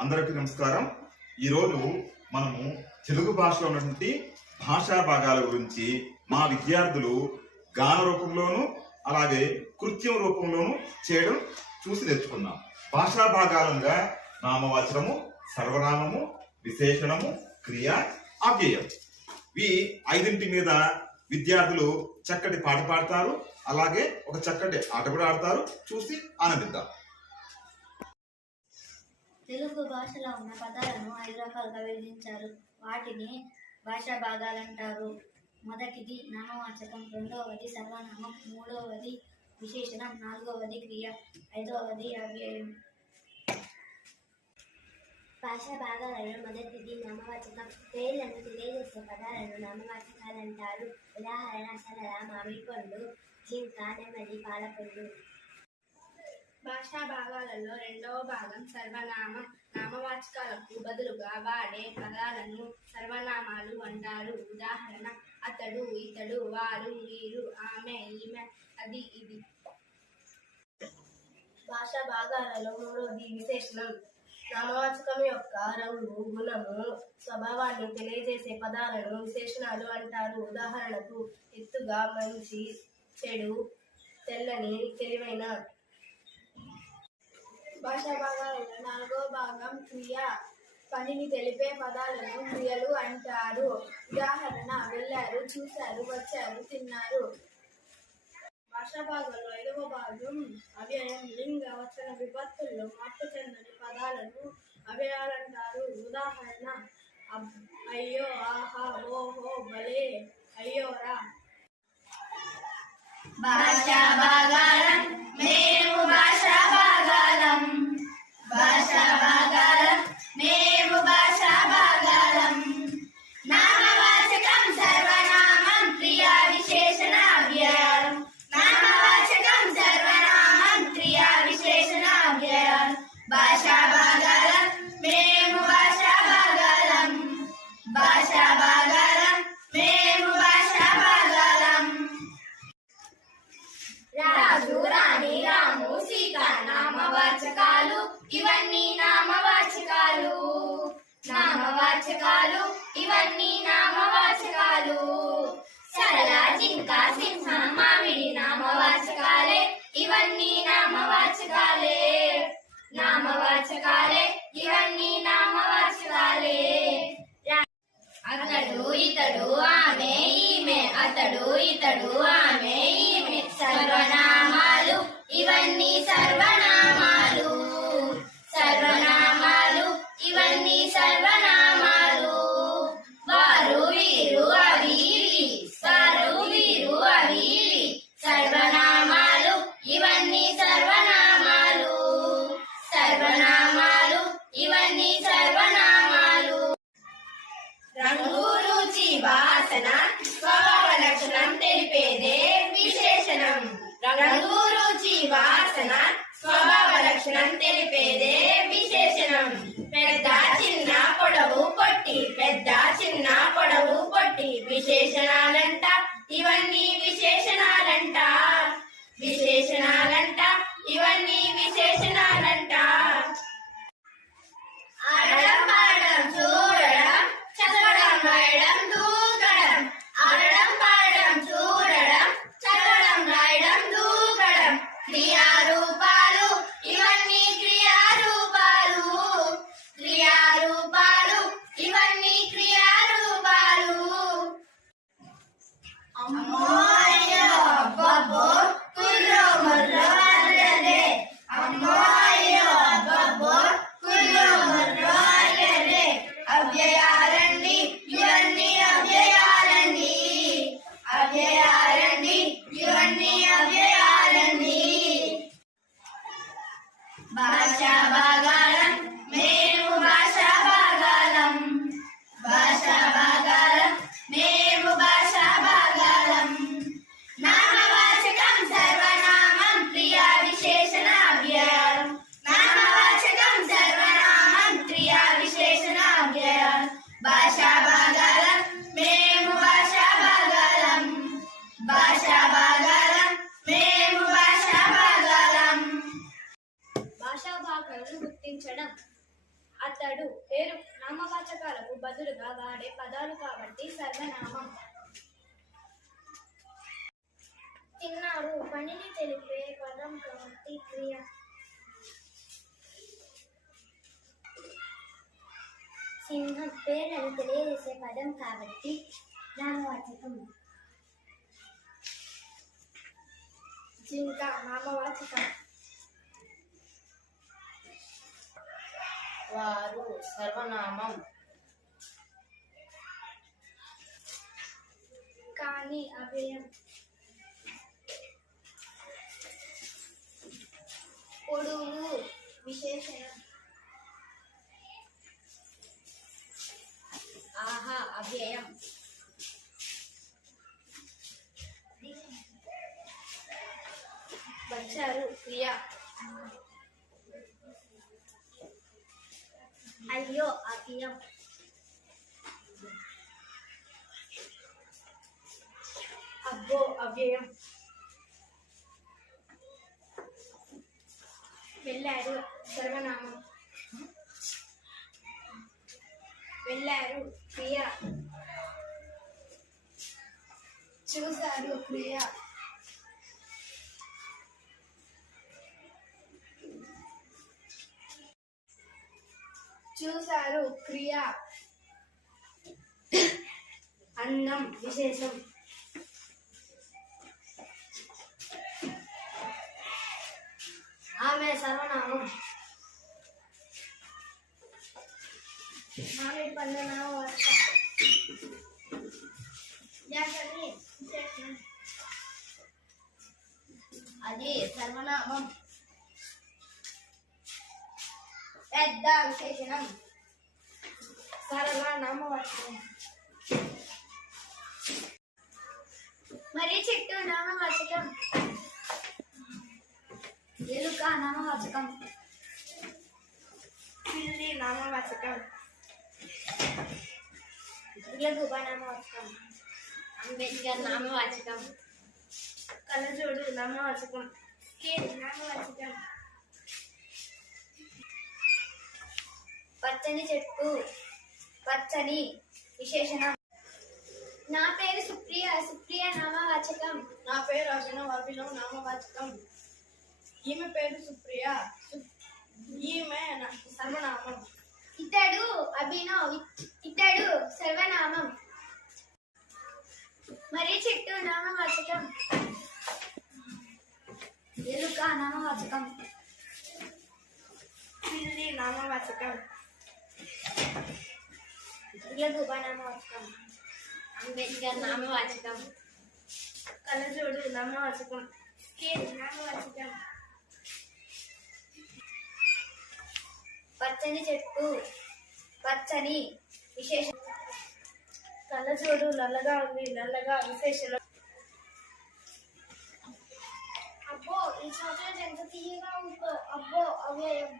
అందరికీ నమస్కారం. ఈరోజు మనము తెలుగు భాషలో ఉన్నటువంటి భాషా భాగాల గురించి మా విద్యార్థులు గాన రూపంలోను అలాగే కృత్యం రూపంలోను చేయడం చూసి నేర్చుకున్నాం. భాషా భాగాలంగా నామవాచనము సర్వనామము విశేషణము క్రియ అవ్యయం. ఈ ఐదింటి మీద విద్యార్థులు చక్కటి పాట పాడతారు అలాగే ఒక చక్కటి ఆట కూడా ఆడతారు చూసి ఆనందిద్దాం. తెలుగు భాషలో ఉన్న పదాలను ఐదు రకాలుగా విభజించారు. వాటిని భాషా భాగాలంటారు. మొదటిది నామవాచకం రెండవది సర్వనామం మూడవది విశేషణం నాలుగవది క్రియ ఐదవది అవ్యయం. భాషా భాగాలలో మొదటిది నామవాచకం. పేర్లను తెలియజేసే పదాలను నామవాచకాలు అంటారు ఉదాహరణ సరళ మామిడి పండు జింక నెమలి పాలపండు. భాషా భాగాలలో రెండవ భాగం సర్వనామం నామవాచకాలకు బదులుగా వాడే పదాలను సర్వనామాలు అంటారు. ఉదాహరణ అతడు ఇతడు వారు వీరు ఆమె ఈమె అది ఇది. భాషా భాగాలలో మూడవది విశేషణం. నామవాచకం యొక్క రంగు గుణము స్వభావాన్ని తెలియజేసే పదాలను విశేషణాలు అంటారు. ఉదాహరణకు ఎత్తుగా మంచి చెడు తెల్లని తెలివైన భాష భాగాలలో నాలుగో భాగం క్రియ. పనిని తెలిపే పదాలను క్రియలు అంటారు. ఉదాహరణ వెళ్ళారు చూశారు వచ్చారు తిన్నారు. భాషా భాగంలో ఐదవ భాగం అవ్యయం లింగ వచన విపత్తుల్లో మార్పు చెందని పదాలను అవ్యయాలంటారు ఉదాహరణ అబ్- అయ్యో ఆహా ఓహో భలే అయ్యోరా. భాషా భాగాలం నామవాచకాలు ఇవన్నీ నామవాచకాలు. నామవాచకాలు ఇవన్నీ నామవాచకాలు. సరళ జింక సింహ మామిడి నామవాచకాలే ఇవన్నీ నామవాచకాలే. నామవాచకాలే ఇవన్నీ నామవాచకాలే. అతడు ఇతడు ఆమె ఈమె. అతడు ఇతడు ఆమె ఈమె. సర్వనామాలు ఇవన్నీ సర్వ తెలిపేదే విశేషణం. పెద్ద చిన్న పొడవు పొట్టి పెద్ద చిన్న పొడవు పొట్టి విశేషణాలంట. ఇవన్నీ విశేషణాలంట. విశేషణాలంట ఇవన్నీ విశేషణాలంట. బదులుగా వాడే పదాలు కాబట్టి సర్వనామం. తిన్నారు. పనిని తెలిపే పదం కాబట్టి క్రియ. సింహం పేర్లను తెలియజేసే పదం కాబట్టి నామవాచకం. జింక నామవాచకం. వారు సర్వనామం. అని అభయం పొడుగు విశేషణం. ఆహా అవ్యయం వచ్చారు ప్రియా అయ్యో అవ్యయం అవ్యయం వెళ్ళారు. సర్వనామం. వెళ్ళారు క్రియ చూశారు క్రియ చూశారు క్రియ అన్నం విశేషం. అది సర్వనామం పెద్ద విశేషణం సరళ నామవాచకం మరి చెట్టు నామవాచకం ఎలుక నామవాచకం పిల్లి నామవాచకం గులగుబ నామవాచకం అంబేద్కర్ నామవాచకం కలజోడు నామవాచకం స్కేల్ నామవాచకం పచ్చని చెట్టు పచ్చని విశేషణం. నా పేరు సుప్రియ సుప్రియ నామవాచకం నా పేరు అభినవ్ అభినవ్ నామవాచకం ఈమె పేరు సుప్రియ. ఈమె సర్వనామం. ఇతడు అభినవ్. ఇతడు సర్వనామం. మరి చెట్టు నామవాచకం. ఎలుక నామవాచకం. పిల్లి నామవాచకం. గులగుబ నామవాచకం. అంబేద్కర్ నామవాచకం. కలజోడు నామవాచకం. స్కేల్ నామవాచకం. పచ్చని చెట్టు పచ్చని విశేష కళ్ళజోడు నల్లగా ఉంది నల్లగా విశేషణం అబ్బో ఈ చాక్లెట్ ఎంత తీయగా ఉందో అబ్బో అవ్యయం.